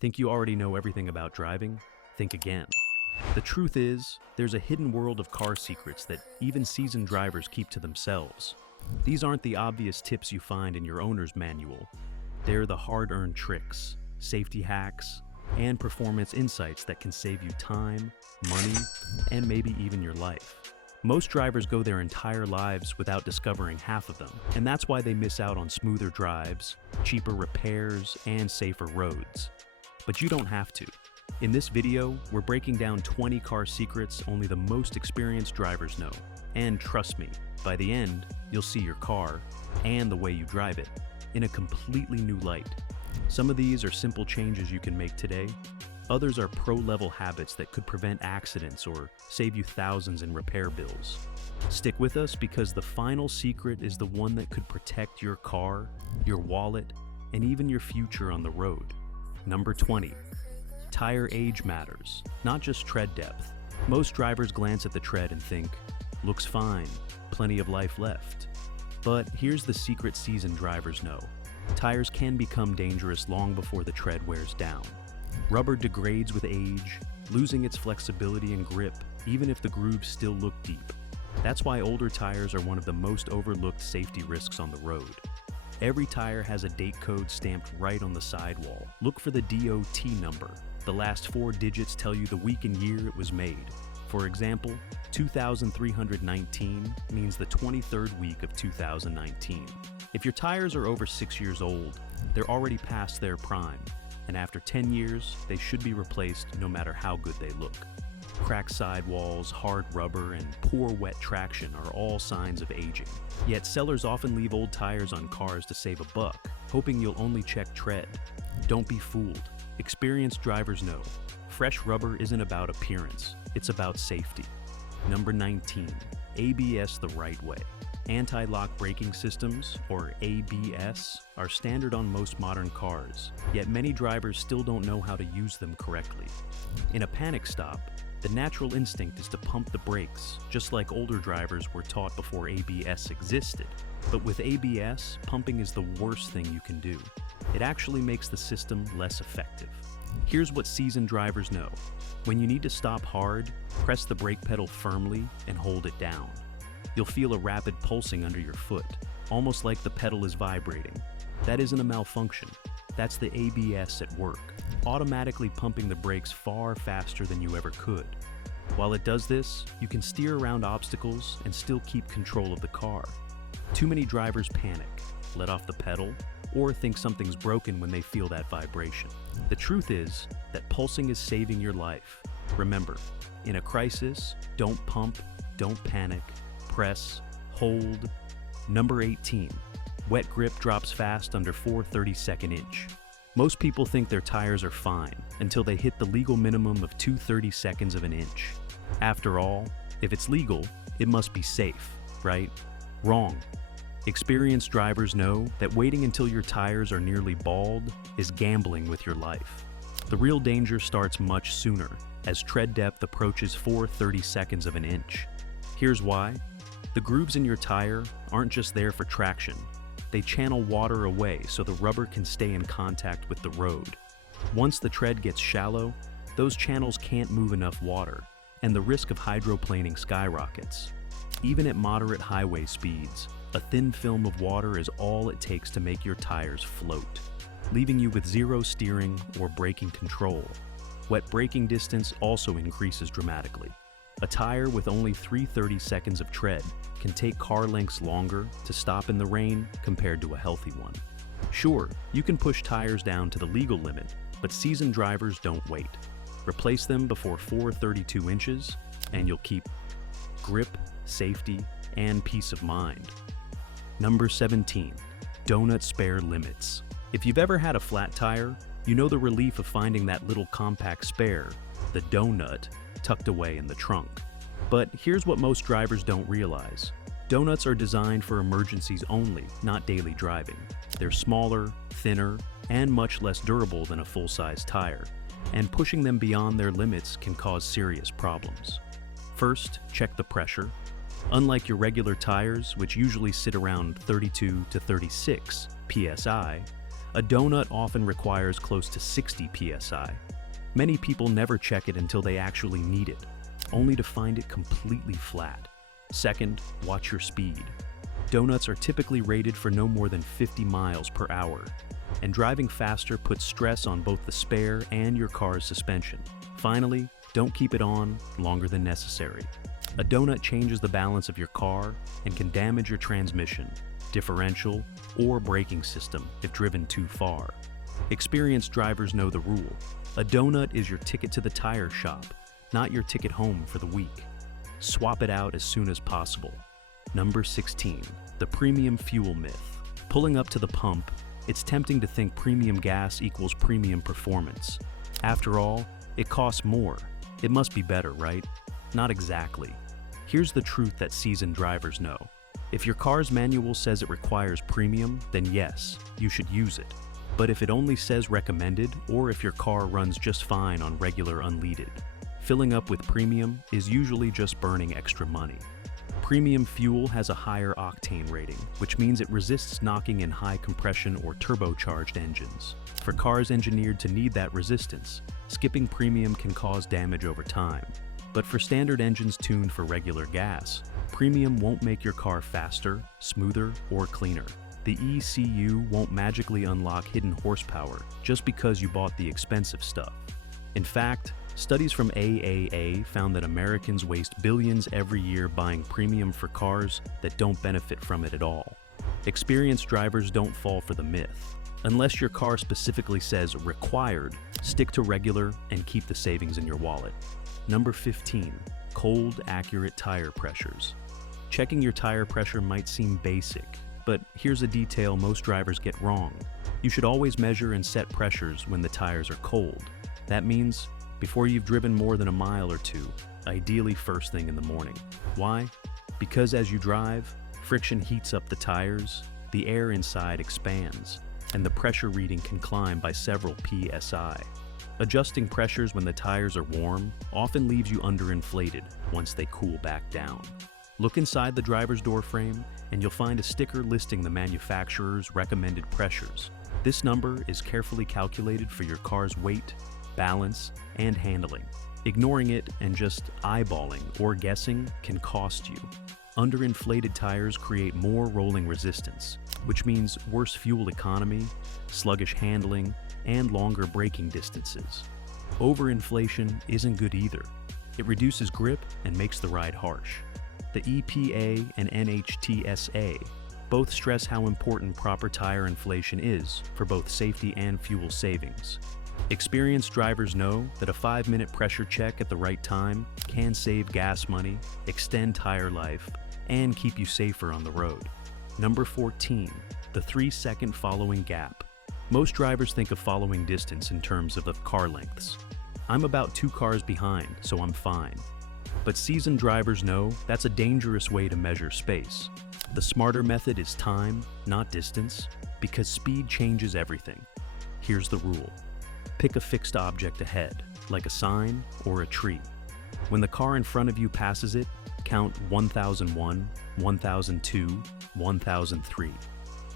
Think you already know everything about driving? Think again. The truth is, there's a hidden world of car secrets that even seasoned drivers keep to themselves. These aren't the obvious tips you find in your owner's manual. They're the hard-earned tricks, safety hacks, and performance insights that can save you time, money, and maybe even your life. Most drivers go their entire lives without discovering half of them, and that's why they miss out on smoother drives, cheaper repairs, and safer roads. But you don't have to. In this video, we're breaking down 20 car secrets only the most experienced drivers know. And trust me, by the end, you'll see your car, and the way you drive it, in a completely new light. Some of these are simple changes you can make today. Others are pro-level habits that could prevent accidents or save you thousands in repair bills. Stick with us because the final secret is the one that could protect your car, your wallet, and even your future on the road. Number 20. Tire age matters, not just tread depth. Most drivers glance at the tread and think, looks fine, plenty of life left. But here's the secret seasoned drivers know. Tires can become dangerous long before the tread wears down. Rubber degrades with age, losing its flexibility and grip, even if the grooves still look deep. That's why older tires are one of the most overlooked safety risks on the road. Every tire has a date code stamped right on the sidewall. Look for the DOT number. The last 4 digits tell you the week and year it was made. For example, 2319 means the 23rd week of 2019. If your tires are over 6 years old, they're already past their prime. And after 10 years, they should be replaced no matter how good they look. Cracked sidewalls, hard rubber, and poor wet traction are all signs of aging. Yet sellers often leave old tires on cars to save a buck, hoping you'll only check tread. Don't be fooled. Experienced drivers know, fresh rubber isn't about appearance, it's about safety. Number 19, ABS the right way. Anti-lock braking systems, or ABS, are standard on most modern cars, yet many drivers still don't know how to use them correctly. In a panic stop, the natural instinct is to pump the brakes, just like older drivers were taught before ABS existed. But with ABS, pumping is the worst thing you can do. It actually makes the system less effective. Here's what seasoned drivers know. When you need to stop hard, press the brake pedal firmly and hold it down. You'll feel a rapid pulsing under your foot, almost like the pedal is vibrating. That isn't a malfunction. That's the ABS at work, automatically pumping the brakes far faster than you ever could. While it does this, you can steer around obstacles and still keep control of the car. Too many drivers panic, let off the pedal, or think something's broken when they feel that vibration. The truth is that pulsing is saving your life. Remember, in a crisis, don't pump, don't panic, press, hold. Number 18, wet grip drops fast under 4/32 inch. Most people think their tires are fine until they hit the legal minimum of 2/32 of an inch. After all, if it's legal, it must be safe, right? Wrong. Experienced drivers know that waiting until your tires are nearly bald is gambling with your life. The real danger starts much sooner, as tread depth approaches 4/32 of an inch. Here's why. The grooves in your tire aren't just there for traction. They channel water away so the rubber can stay in contact with the road. Once the tread gets shallow, those channels can't move enough water, and the risk of hydroplaning skyrockets. Even at moderate highway speeds, a thin film of water is all it takes to make your tires float, leaving you with zero steering or braking control. Wet braking distance also increases dramatically. A tire with only 3/32 of tread can take car lengths longer to stop in the rain compared to a healthy one. Sure, you can push tires down to the legal limit, but seasoned drivers don't wait. Replace them before 4/32 inches, and you'll keep grip, safety, and peace of mind. Number 17, donut spare limits. If you've ever had a flat tire, you know the relief of finding that little compact spare, the donut, tucked away in the trunk. But here's what most drivers don't realize. Donuts are designed for emergencies only, not daily driving. They're smaller, thinner, and much less durable than a full-size tire, and pushing them beyond their limits can cause serious problems. First, check the pressure. Unlike your regular tires, which usually sit around 32 to 36 psi, A donut often requires close to 60 psi. Many people never check it until they actually need it, only to find it completely flat. Second, watch your speed. Donuts are typically rated for no more than 50 miles per hour, and driving faster puts stress on both the spare and your car's suspension. Finally, don't keep it on longer than necessary. A donut changes the balance of your car and can damage your transmission, differential, or braking system if driven too far. Experienced drivers know the rule. A donut is your ticket to the tire shop, not your ticket home for the week. Swap it out as soon as possible. Number 16, the premium fuel myth. Pulling up to the pump, it's tempting to think premium gas equals premium performance. After all, it costs more. It must be better, right? Not exactly. Here's the truth that seasoned drivers know. If your car's manual says it requires premium, then yes, you should use it. But if it only says recommended, or if your car runs just fine on regular unleaded, filling up with premium is usually just burning extra money. Premium fuel has a higher octane rating, which means it resists knocking in high compression or turbocharged engines. For cars engineered to need that resistance, skipping premium can cause damage over time. But for standard engines tuned for regular gas, premium won't make your car faster, smoother, or cleaner. The ECU won't magically unlock hidden horsepower just because you bought the expensive stuff. In fact, studies from AAA found that Americans waste billions every year buying premium for cars that don't benefit from it at all. Experienced drivers don't fall for the myth. Unless your car specifically says required, stick to regular and keep the savings in your wallet. Number 15, cold, accurate tire pressures. Checking your tire pressure might seem basic, but here's a detail most drivers get wrong. You should always measure and set pressures when the tires are cold. That means before you've driven more than a mile or two, ideally first thing in the morning. Why? Because as you drive, friction heats up the tires, the air inside expands, and the pressure reading can climb by several psi. Adjusting pressures when the tires are warm often leaves you underinflated once they cool back down. Look inside the driver's door frame and you'll find a sticker listing the manufacturer's recommended pressures. This number is carefully calculated for your car's weight, balance, and handling. Ignoring it and just eyeballing or guessing can cost you. Underinflated tires create more rolling resistance, which means worse fuel economy, sluggish handling, and longer braking distances. Overinflation isn't good either. It reduces grip and makes the ride harsh. The EPA and NHTSA both stress how important proper tire inflation is for both safety and fuel savings. Experienced drivers know that a 5-minute pressure check at the right time can save gas money, extend tire life, and keep you safer on the road. Number 14, the 3-second following gap. Most drivers think of following distance in terms of the car lengths. I'm about 2 cars behind, so I'm fine. But seasoned drivers know that's a dangerous way to measure space. The smarter method is time, not distance, because speed changes everything. Here's the rule. Pick a fixed object ahead, like a sign or a tree. When the car in front of you passes it, count 1001, 1002, 1003.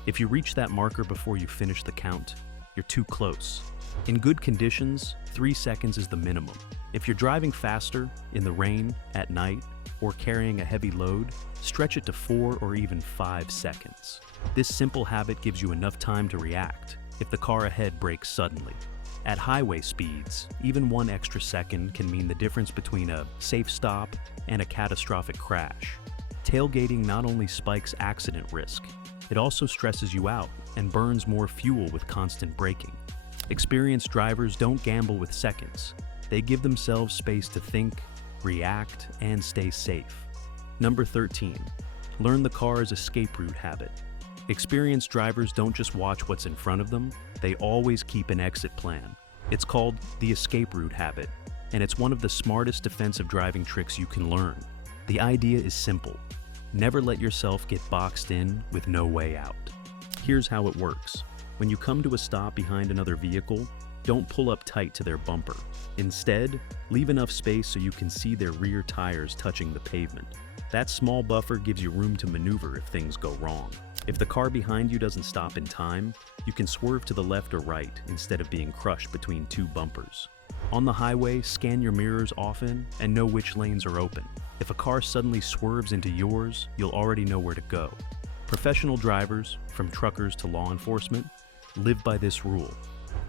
If you reach that marker before you finish the count, you're too close. In good conditions, 3 seconds is the minimum. If you're driving faster, in the rain, at night, or carrying a heavy load, stretch it to 4 or even 5 seconds. This simple habit gives you enough time to react if the car ahead brakes suddenly. At highway speeds, even 1 extra second can mean the difference between a safe stop and a catastrophic crash. Tailgating not only spikes accident risk, it also stresses you out and burns more fuel with constant braking. Experienced drivers don't gamble with seconds. They give themselves space to think, react, and stay safe. Number 13, learn the car's escape route habit. Experienced drivers don't just watch what's in front of them, they always keep an exit plan. It's called the escape route habit, and it's one of the smartest defensive driving tricks you can learn. The idea is simple. Never let yourself get boxed in with no way out. Here's how it works. When you come to a stop behind another vehicle, don't pull up tight to their bumper. Instead, leave enough space so you can see their rear tires touching the pavement. That small buffer gives you room to maneuver if things go wrong. If the car behind you doesn't stop in time, you can swerve to the left or right instead of being crushed between two bumpers. On the highway, scan your mirrors often and know which lanes are open. If a car suddenly swerves into yours, you'll already know where to go. Professional drivers, from truckers to law enforcement, live by this rule.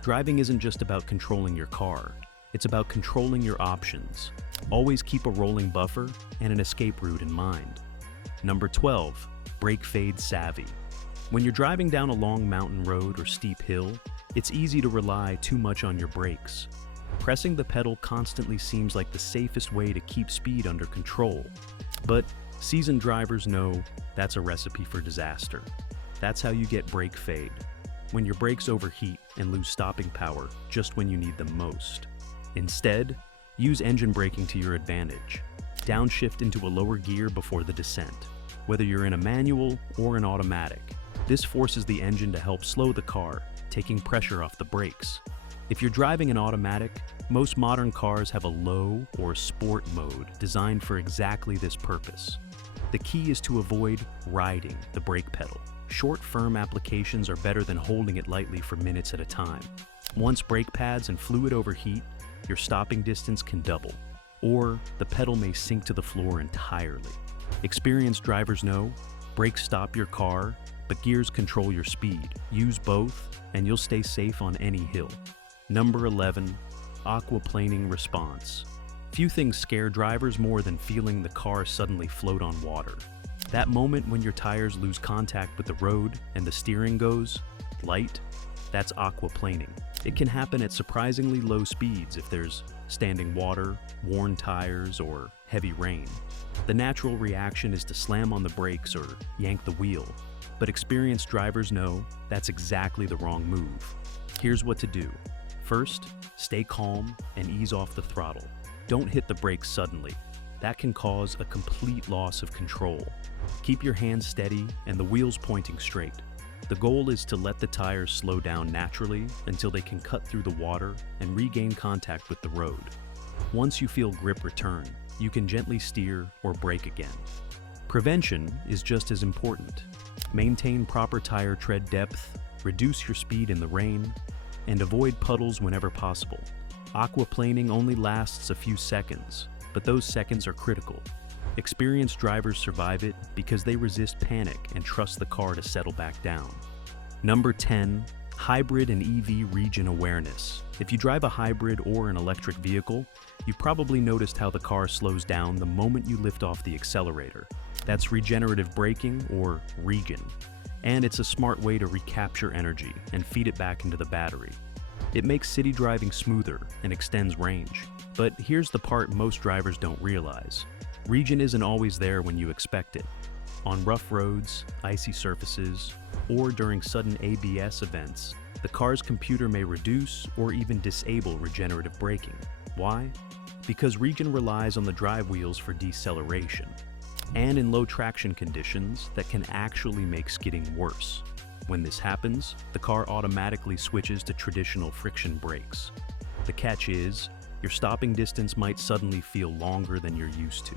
Driving isn't just about controlling your car, it's about controlling your options. Always keep a rolling buffer and an escape route in mind. Number 12, brake fade savvy. When you're driving down a long mountain road or steep hill, it's easy to rely too much on your brakes. Pressing the pedal constantly seems like the safest way to keep speed under control. But seasoned drivers know that's a recipe for disaster. That's how you get brake fade, when your brakes overheat and lose stopping power just when you need them most. Instead, use engine braking to your advantage. Downshift into a lower gear before the descent, whether you're in a manual or an automatic. This forces the engine to help slow the car, taking pressure off the brakes. If you're driving an automatic, most modern cars have a low or sport mode designed for exactly this purpose. The key is to avoid riding the brake pedal. Short, firm applications are better than holding it lightly for minutes at a time. Once brake pads and fluid overheat, your stopping distance can double, or the pedal may sink to the floor entirely. Experienced drivers know brakes stop your car, but gears control your speed. Use both, and you'll stay safe on any hill. Number 11, aquaplaning response. Few things scare drivers more than feeling the car suddenly float on water. That moment when your tires lose contact with the road and the steering goes light, that's aquaplaning. It can happen at surprisingly low speeds if there's standing water, worn tires, or heavy rain. The natural reaction is to slam on the brakes or yank the wheel, but experienced drivers know that's exactly the wrong move. Here's what to do. First, stay calm and ease off the throttle. Don't hit the brakes suddenly. That can cause a complete loss of control. Keep your hands steady and the wheels pointing straight. The goal is to let the tires slow down naturally until they can cut through the water and regain contact with the road. Once you feel grip return, you can gently steer or brake again. Prevention is just as important. Maintain proper tire tread depth, reduce your speed in the rain, and avoid puddles whenever possible. Aquaplaning only lasts a few seconds, but those seconds are critical. Experienced drivers survive it because they resist panic and trust the car to settle back down. Number 10, hybrid and EV regen awareness. If you drive a hybrid or an electric vehicle, you've probably noticed how the car slows down the moment you lift off the accelerator. That's regenerative braking, or regen. And it's a smart way to recapture energy and feed it back into the battery. It makes city driving smoother and extends range. But here's the part most drivers don't realize. Regen isn't always there when you expect it. On rough roads, icy surfaces, or during sudden ABS events, the car's computer may reduce or even disable regenerative braking. Why? Because regen relies on the drive wheels for deceleration. And in low traction conditions, that can actually make skidding worse. When this happens, the car automatically switches to traditional friction brakes. The catch is, your stopping distance might suddenly feel longer than you're used to.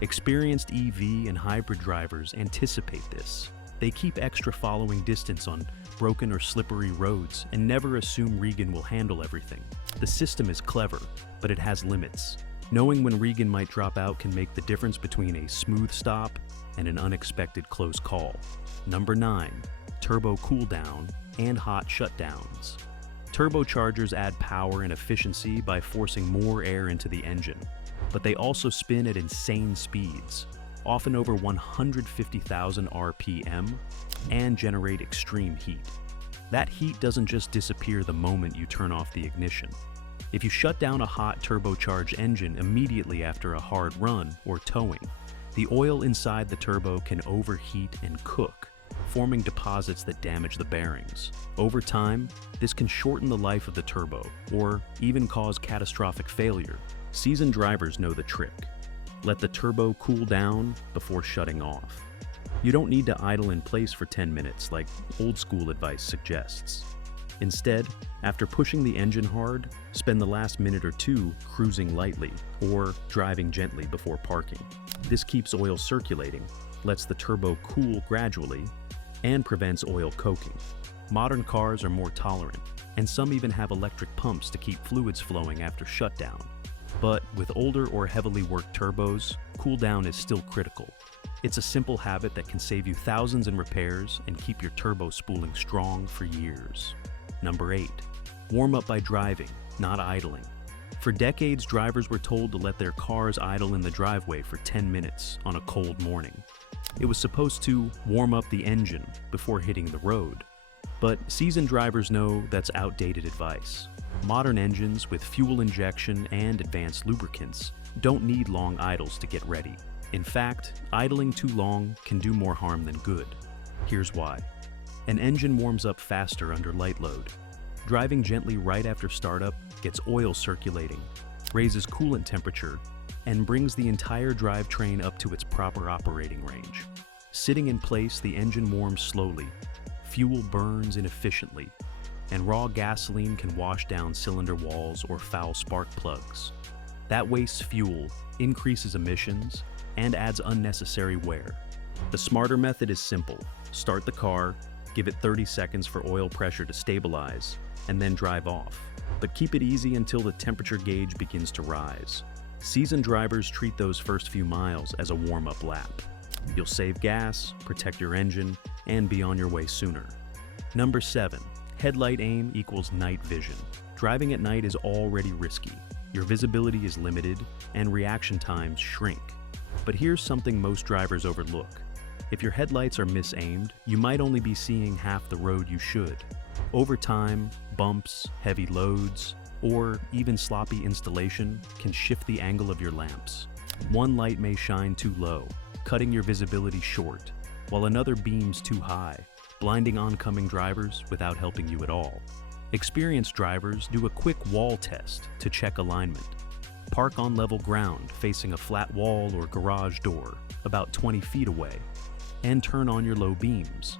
Experienced EV and hybrid drivers anticipate this. They keep extra following distance on broken or slippery roads and never assume regen will handle everything. The system is clever, but it has limits. Knowing when regen might drop out can make the difference between a smooth stop and an unexpected close call. Number 9, turbo cooldown and hot shutdowns. Turbochargers add power and efficiency by forcing more air into the engine, but they also spin at insane speeds, often over 150,000 RPM, and generate extreme heat. That heat doesn't just disappear the moment you turn off the ignition. If you shut down a hot turbocharged engine immediately after a hard run or towing, the oil inside the turbo can overheat and cook, forming deposits that damage the bearings. Over time, this can shorten the life of the turbo, or even cause catastrophic failure. Seasoned drivers know the trick. Let the turbo cool down before shutting off. You don't need to idle in place for 10 minutes like old school advice suggests. Instead, after pushing the engine hard, spend the last minute or two cruising lightly or driving gently before parking. This keeps oil circulating, lets the turbo cool gradually, and prevents oil coking. Modern cars are more tolerant, and some even have electric pumps to keep fluids flowing after shutdown. But with older or heavily worked turbos, cool down is still critical. It's a simple habit that can save you thousands in repairs and keep your turbo spooling strong for years. Number 8. Warm up by driving, not idling. For decades, drivers were told to let their cars idle in the driveway for 10 minutes on a cold morning. It was supposed to warm up the engine before hitting the road. But seasoned drivers know that's outdated advice. Modern engines with fuel injection and advanced lubricants don't need long idles to get ready. In fact, idling too long can do more harm than good. Here's why. An engine warms up faster under light load. Driving gently right after startup gets oil circulating, raises coolant temperature, and brings the entire drivetrain up to its proper operating range. Sitting in place, the engine warms slowly, fuel burns inefficiently, and raw gasoline can wash down cylinder walls or foul spark plugs. That wastes fuel, increases emissions, and adds unnecessary wear. The smarter method is simple. Start the car, give it 30 seconds for oil pressure to stabilize, and then drive off. But keep it easy until the temperature gauge begins to rise. Seasoned drivers treat those first few miles as a warm-up lap. You'll save gas, protect your engine, and be on your way sooner. Number 7. Headlight aim equals night vision. Driving at night is already risky. Your visibility is limited, and reaction times shrink. But here's something most drivers overlook. If your headlights are misaimed, you might only be seeing half the road you should. Over time, bumps, heavy loads, or even sloppy installation can shift the angle of your lamps. One light may shine too low, cutting your visibility short, while another beams too high, blinding oncoming drivers without helping you at all. Experienced drivers do a quick wall test to check alignment. Park on level ground facing a flat wall or garage door about 20 feet away, and turn on your low beams.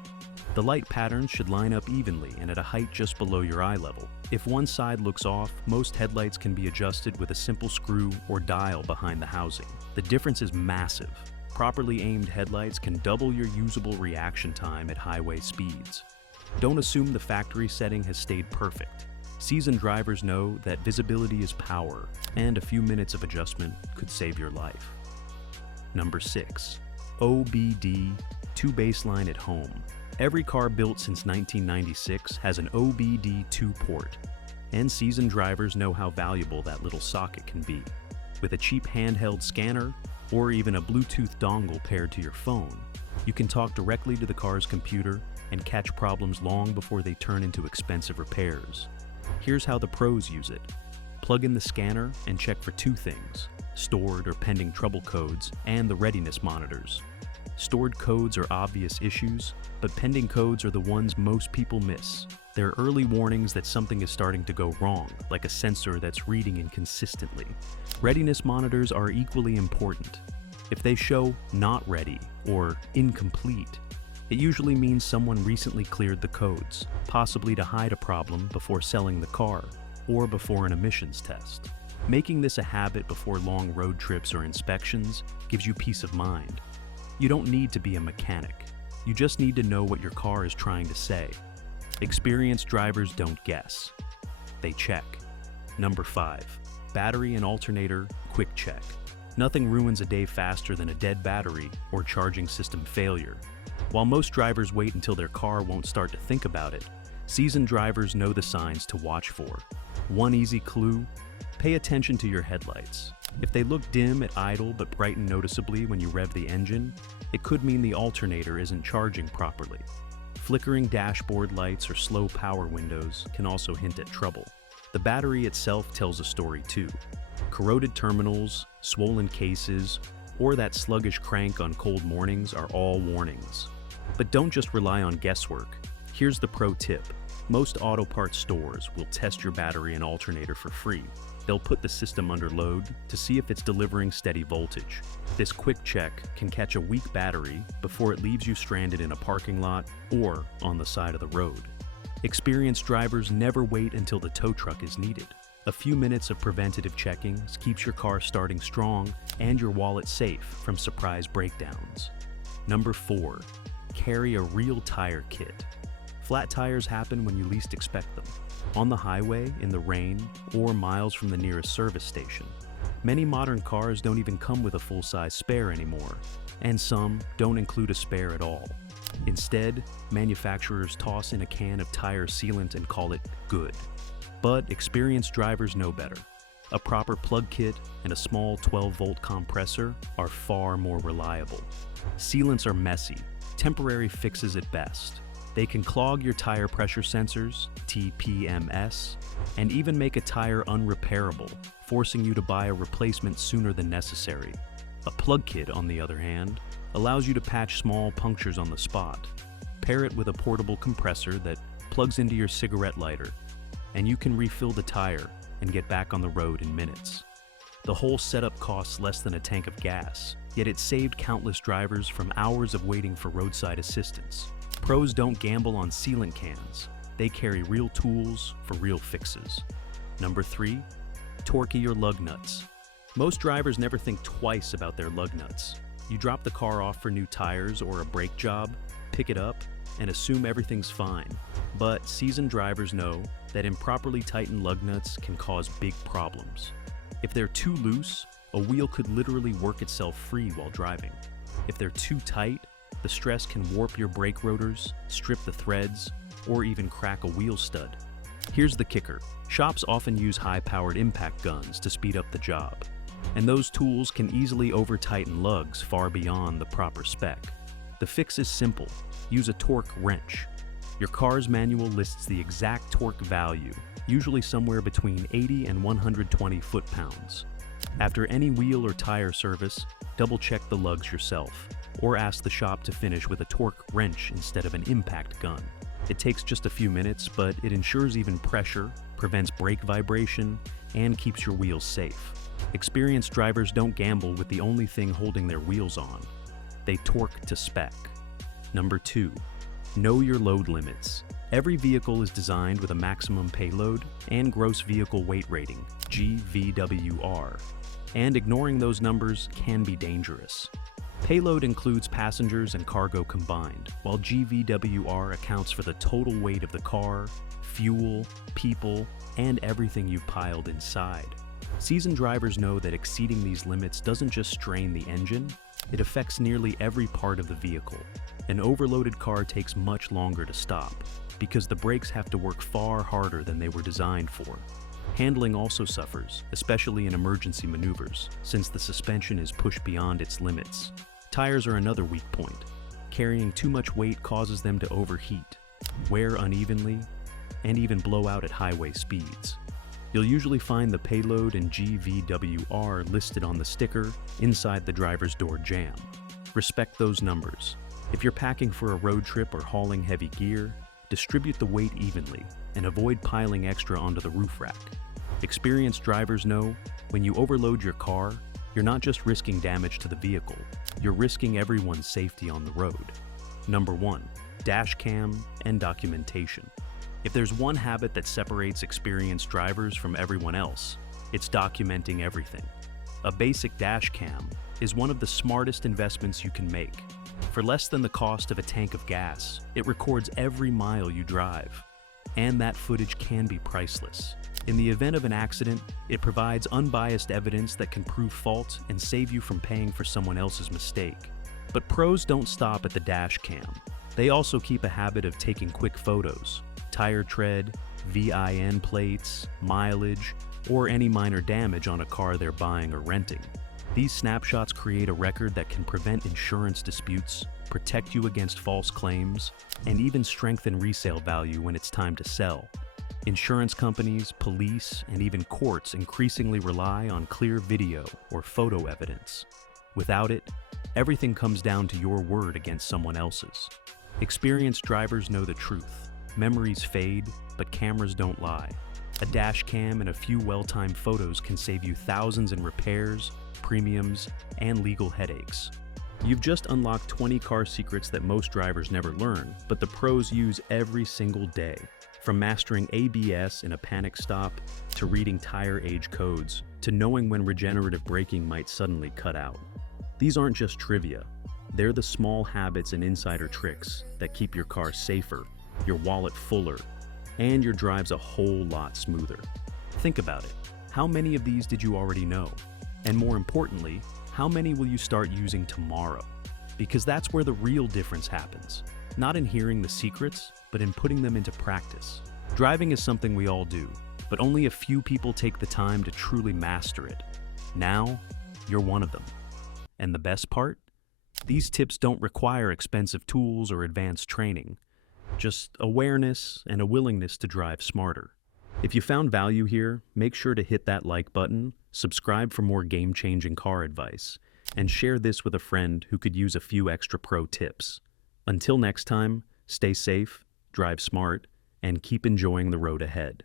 The light patterns should line up evenly and at a height just below your eye level. If one side looks off, most headlights can be adjusted with a simple screw or dial behind the housing. The difference is massive. Properly aimed headlights can double your usable reaction time at highway speeds. Don't assume the factory setting has stayed perfect. Seasoned drivers know that visibility is power, and a few minutes of adjustment could save your life. Number 6. OBD, 2 baseline at home. Every car built since 1996 has an OBD2 port, and seasoned drivers know how valuable that little socket can be. With a cheap handheld scanner, or even a Bluetooth dongle paired to your phone, you can talk directly to the car's computer and catch problems long before they turn into expensive repairs. Here's how the pros use it. Plug in the scanner and check for 2 things: stored or pending trouble codes and the readiness monitors. Stored codes are obvious issues, but pending codes are the ones most people miss. They're early warnings that something is starting to go wrong, like a sensor that's reading inconsistently. Readiness monitors are equally important. If they show not ready or incomplete, it usually means someone recently cleared the codes, possibly to hide a problem before selling the car or before an emissions test. Making this a habit before long road trips or inspections gives you peace of mind. You don't need to be a mechanic. You just need to know what your car is trying to say. Experienced drivers don't guess. They check. Number 5. Battery and alternator quick check. Nothing ruins a day faster than a dead battery or charging system failure. While most drivers wait until their car won't start to think about it, seasoned drivers know the signs to watch for. One easy clue: pay attention to your headlights. If they look dim at idle but brighten noticeably when you rev the engine, it could mean the alternator isn't charging properly. Flickering dashboard lights or slow power windows can also hint at trouble. The battery itself tells a story too. Corroded terminals, swollen cases, or that sluggish crank on cold mornings are all warnings. But don't just rely on guesswork. Here's the pro tip. Most auto parts stores will test your battery and alternator for free. They'll put the system under load to see if it's delivering steady voltage. This quick check can catch a weak battery before it leaves you stranded in a parking lot or on the side of the road. Experienced drivers never wait until the tow truck is needed. A few minutes of preventative checking keeps your car starting strong and your wallet safe from surprise breakdowns. Number 4. carry a real tire kit. Flat tires happen when you least expect them, on the highway, in the rain, or miles from the nearest service station. Many modern cars don't even come with a full-size spare anymore, and some don't include a spare at all. Instead, manufacturers toss in a can of tire sealant and call it good. But experienced drivers know better. A proper plug kit and a small 12-volt compressor are far more reliable. Sealants are messy, temporary fixes at best. They can clog your tire pressure sensors, TPMS, and even make a tire unrepairable, forcing you to buy a replacement sooner than necessary. A plug kit, on the other hand, allows you to patch small punctures on the spot. Pair it with a portable compressor that plugs into your cigarette lighter, and you can refill the tire and get back on the road in minutes. The whole setup costs less than a tank of gas, yet it saved countless drivers from hours of waiting for roadside assistance. Pros don't gamble on sealant cans. They carry real tools for real fixes. Number 3, torquey your lug nuts. Most drivers never think twice about their lug nuts. You drop the car off for new tires or a brake job, pick it up, and assume everything's fine. But seasoned drivers know that improperly tightened lug nuts can cause big problems. If they're too loose, a wheel could literally work itself free while driving. If they're too tight, the stress can warp your brake rotors, strip the threads, or even crack a wheel stud. Here's the kicker. Shops often use high-powered impact guns to speed up the job, and those tools can easily over-tighten lugs far beyond the proper spec. The fix is simple. Use a torque wrench. Your car's manual lists the exact torque value, usually somewhere between 80 and 120 foot-pounds. After any wheel or tire service, double-check the lugs yourself, or ask the shop to finish with a torque wrench instead of an impact gun. It takes just a few minutes, but it ensures even pressure, prevents brake vibration, and keeps your wheels safe. Experienced drivers don't gamble with the only thing holding their wheels on. They torque to spec. Number 2, know your load limits. Every vehicle is designed with a maximum payload and gross vehicle weight rating, GVWR, and ignoring those numbers can be dangerous. Payload includes passengers and cargo combined, while GVWR accounts for the total weight of the car, fuel, people, and everything you've piled inside. Seasoned drivers know that exceeding these limits doesn't just strain the engine, it affects nearly every part of the vehicle. An overloaded car takes much longer to stop, because the brakes have to work far harder than they were designed for. Handling also suffers, especially in emergency maneuvers, since the suspension is pushed beyond its limits. Tires are another weak point. Carrying too much weight causes them to overheat, wear unevenly, and even blow out at highway speeds. You'll usually find the payload and GVWR listed on the sticker inside the driver's door jamb. Respect those numbers. If you're packing for a road trip or hauling heavy gear, distribute the weight evenly and avoid piling extra onto the roof rack. Experienced drivers know when you overload your car, you're not just risking damage to the vehicle, you're risking everyone's safety on the road. Number 1, dash cam and documentation. If there's one habit that separates experienced drivers from everyone else, it's documenting everything. A basic dash cam is one of the smartest investments you can make. For less than the cost of a tank of gas, it records every mile you drive. And that footage can be priceless. In the event of an accident, it provides unbiased evidence that can prove fault and save you from paying for someone else's mistake. But pros don't stop at the dash cam. They also keep a habit of taking quick photos, tire tread, VIN plates, mileage, or any minor damage on a car they're buying or renting. These snapshots create a record that can prevent insurance disputes, protect you against false claims, and even strengthen resale value when it's time to sell. Insurance companies, police, and even courts increasingly rely on clear video or photo evidence. Without it, everything comes down to your word against someone else's. Experienced drivers know the truth. Memories fade, but cameras don't lie. A dash cam and a few well-timed photos can save you thousands in repairs, premiums, and legal headaches. You've just unlocked 20 car secrets that most drivers never learn, but the pros use every single day. From mastering ABS in a panic stop, to reading tire age codes, to knowing when regenerative braking might suddenly cut out. These aren't just trivia. They're the small habits and insider tricks that keep your car safer, your wallet fuller, and your drives a whole lot smoother. Think about it. How many of these did you already know? And more importantly, how many will you start using tomorrow? Because that's where the real difference happens. Not in hearing the secrets, but in putting them into practice. Driving is something we all do, but only a few people take the time to truly master it. Now, you're one of them. And the best part? These tips don't require expensive tools or advanced training, just awareness and a willingness to drive smarter. If you found value here, make sure to hit that like button, subscribe for more game-changing car advice, and share this with a friend who could use a few extra pro tips. Until next time, stay safe, drive smart, and keep enjoying the road ahead.